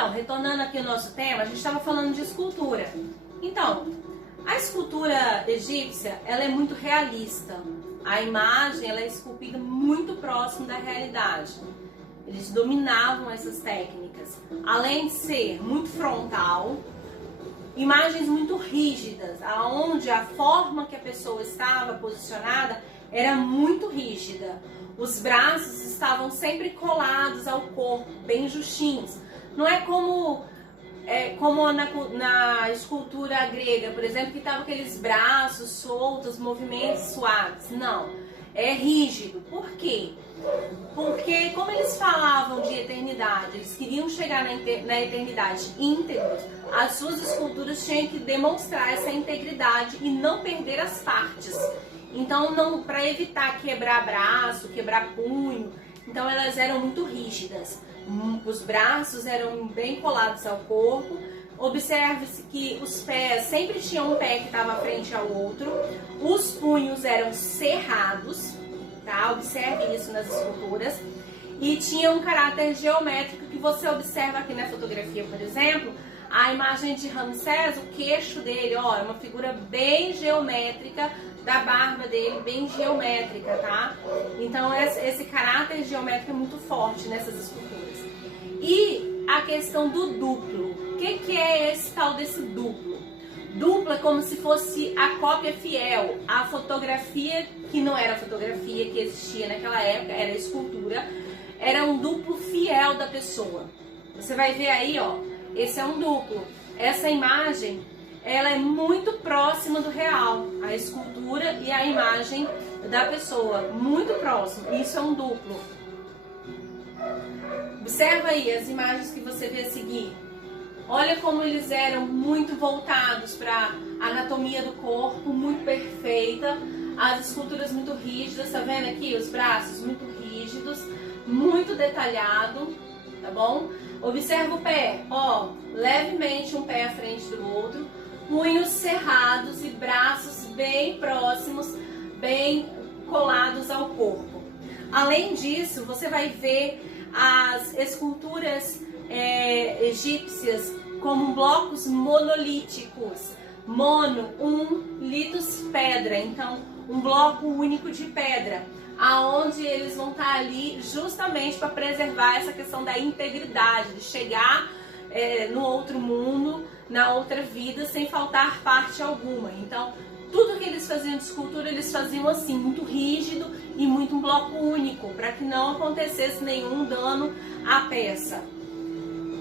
Então, retornando aqui ao nosso tema, a gente estava falando de escultura. Então, a escultura egípcia, ela é muito realista. A imagem, ela é esculpida muito próximo da realidade. Eles dominavam essas técnicas. Além de ser muito frontal, imagens muito rígidas, aonde a forma que a pessoa estava posicionada era muito rígida. Os braços estavam sempre colados ao corpo, bem justinhos. Não é como na escultura grega, por exemplo, que estavam aqueles braços soltos, movimentos suaves. Não, é rígido. Por quê? Porque como eles falavam de eternidade, eles queriam chegar na eternidade íntegros, as suas esculturas tinham que demonstrar essa integridade e não perder as partes. Então, para evitar quebrar braço, quebrar punho, então elas eram muito rígidas. Os braços eram bem colados ao corpo. Observe-se que os pés sempre tinham um pé que estava frente ao outro. Os punhos eram cerrados, tá? Observe isso nas esculturas. E tinha um caráter geométrico que você observa aqui na fotografia, por exemplo. A imagem de Ramsés, o queixo dele, ó, é uma figura bem geométrica, da barba dele bem geométrica, tá? Então esse caráter geométrico é muito forte nessas esculturas. E a questão do duplo. O que é esse tal desse duplo? Duplo é como se fosse a cópia fiel. A fotografia, que não era a fotografia que existia naquela época, era a escultura, era um duplo fiel da pessoa. Você vai ver aí, ó, esse é um duplo. Essa imagem, ela é muito próxima do real. A escultura e a imagem da pessoa, muito próximo. Isso é um duplo. Observa aí as imagens que você vê a seguir. Olha como eles eram muito voltados para a anatomia do corpo, muito perfeita. As esculturas muito rígidas, tá vendo aqui? Os braços muito rígidos, muito detalhado, tá bom? Observa o pé, ó, levemente um pé à frente do outro. Punhos cerrados e braços bem próximos, bem colados ao corpo. Além disso, você vai ver as esculturas egípcias como blocos monolíticos. Mono, litos, pedra. Então, um bloco único de pedra, aonde eles vão estar ali justamente para preservar essa questão da integridade, de chegar no outro mundo, na outra vida, sem faltar parte alguma. Então, tudo que eles faziam de escultura, eles faziam assim, muito rígido e muito um bloco único, para que não acontecesse nenhum dano à peça.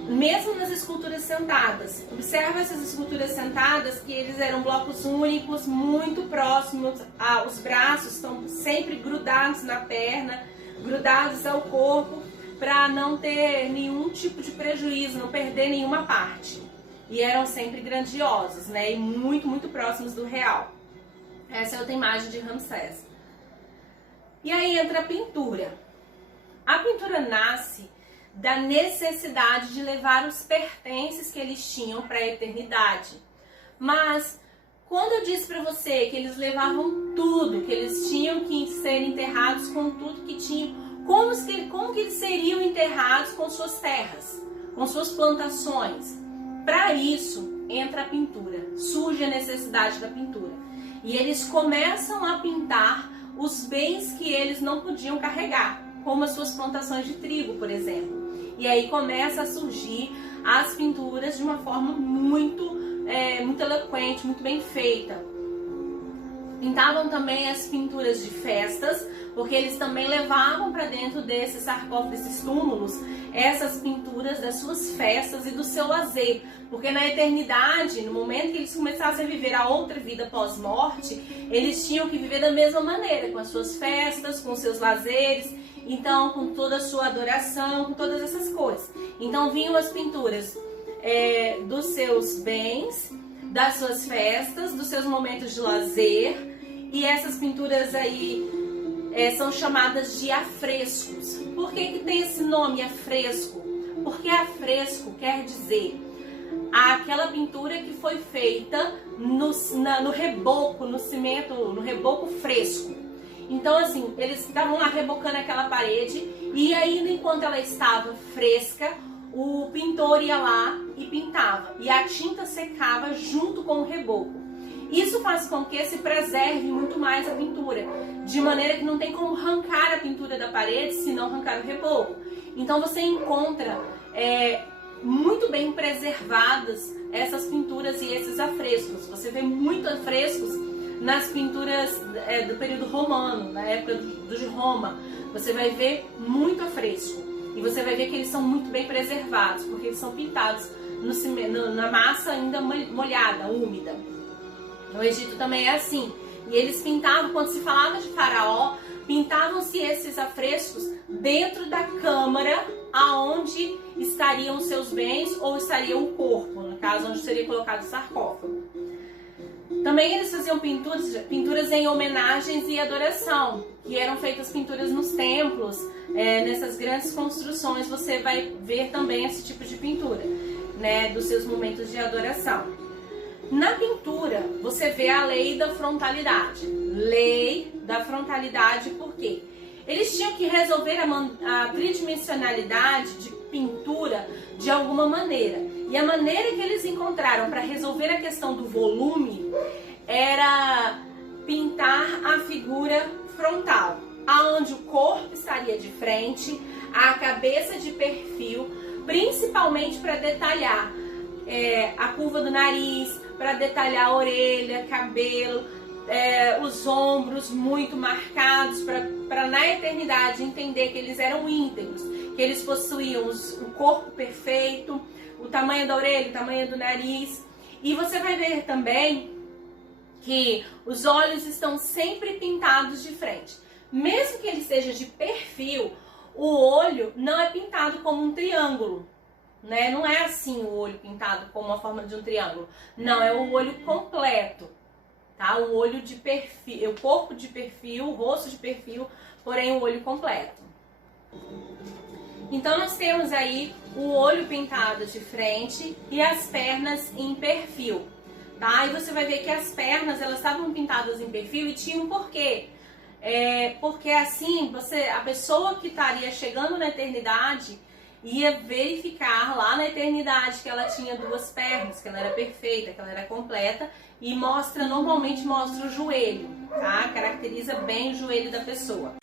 Mesmo nas esculturas sentadas, observa essas esculturas sentadas, que eles eram blocos únicos, muito próximos, os braços estão sempre grudados na perna, grudados ao corpo, para não ter nenhum tipo de prejuízo, não perder nenhuma parte. E eram sempre grandiosos, né? E muito, muito próximos do real. Essa é outra imagem de Ramsés. E aí entra a pintura. A pintura nasce da necessidade de levar os pertences que eles tinham para a eternidade. Mas quando eu disse para você que eles levavam tudo, que eles tinham que ser enterrados com tudo que tinham, como que eles seriam enterrados com suas terras, com suas plantações? Para isso entra a pintura, surge a necessidade da pintura. E eles começam a pintar os bens que eles não podiam carregar, como as suas plantações de trigo, por exemplo. E aí começa a surgir as pinturas de uma forma muito eloquente, muito bem feita. Pintavam também as pinturas de festas, porque eles também levavam para dentro desses sarcófagos, desses túmulos, essas pinturas das suas festas e do seu lazer. Porque na eternidade, no momento que eles começassem a viver a outra vida pós-morte, eles tinham que viver da mesma maneira, com as suas festas, com os seus lazeres, então com toda a sua adoração, com todas essas coisas. Então vinham as pinturas dos seus bens, das suas festas, dos seus momentos de lazer, e essas pinturas aí são chamadas de afrescos. Por que tem esse nome, afresco? Porque afresco quer dizer aquela pintura que foi feita no reboco, no cimento, no reboco fresco. Então assim, eles estavam lá rebocando aquela parede, e aí enquanto ela estava fresca, o pintor ia lá e pintava, e a tinta secava junto com o reboco. Isso faz com que se preserve muito mais a pintura, de maneira que não tem como arrancar a pintura da parede se não arrancar o reboco. Então você encontra muito bem preservadas essas pinturas e esses afrescos. Você vê muito afrescos nas pinturas do período romano, na época de Roma. Você vai ver muito afresco e você vai ver que eles são muito bem preservados, porque eles são pintados na massa ainda molhada, úmida. No Egito também é assim. E eles pintavam, quando se falava de Faraó, pintavam-se esses afrescos dentro da câmara aonde estariam os seus bens ou estaria o corpo, no caso onde seria colocado o sarcófago. Também eles faziam pinturas em homenagens e adoração, que eram feitas pinturas nos templos, nessas grandes construções você vai ver também esse tipo de pintura, né, dos seus momentos de adoração. Na pintura, você vê a lei da frontalidade. Lei da frontalidade, por quê? Eles tinham que resolver a tridimensionalidade de pintura de alguma maneira. E a maneira que eles encontraram para resolver a questão do volume era pintar a figura frontal, aonde o corpo estaria de frente, a cabeça de perfil, principalmente para detalhar a curva do nariz, para detalhar a orelha, cabelo, os ombros muito marcados, para na eternidade entender que eles eram íntegros, que eles possuíam o corpo perfeito, o tamanho da orelha, o tamanho do nariz. E você vai ver também que os olhos estão sempre pintados de frente. Mesmo que ele seja de perfil, o olho não é pintado como um triângulo, né? Não é assim o olho pintado como a forma de um triângulo. Não, é o olho completo, tá? O olho de perfil, o corpo de perfil, o rosto de perfil, porém o olho completo. Então nós temos aí o olho pintado de frente e as pernas em perfil, tá? E você vai ver que as pernas, elas estavam pintadas em perfil e tinha um porquê. Porque assim, a pessoa que estaria chegando na eternidade ia verificar lá na eternidade que ela tinha duas pernas, que ela era perfeita, que ela era completa, e normalmente mostra o joelho, tá? Caracteriza bem o joelho da pessoa.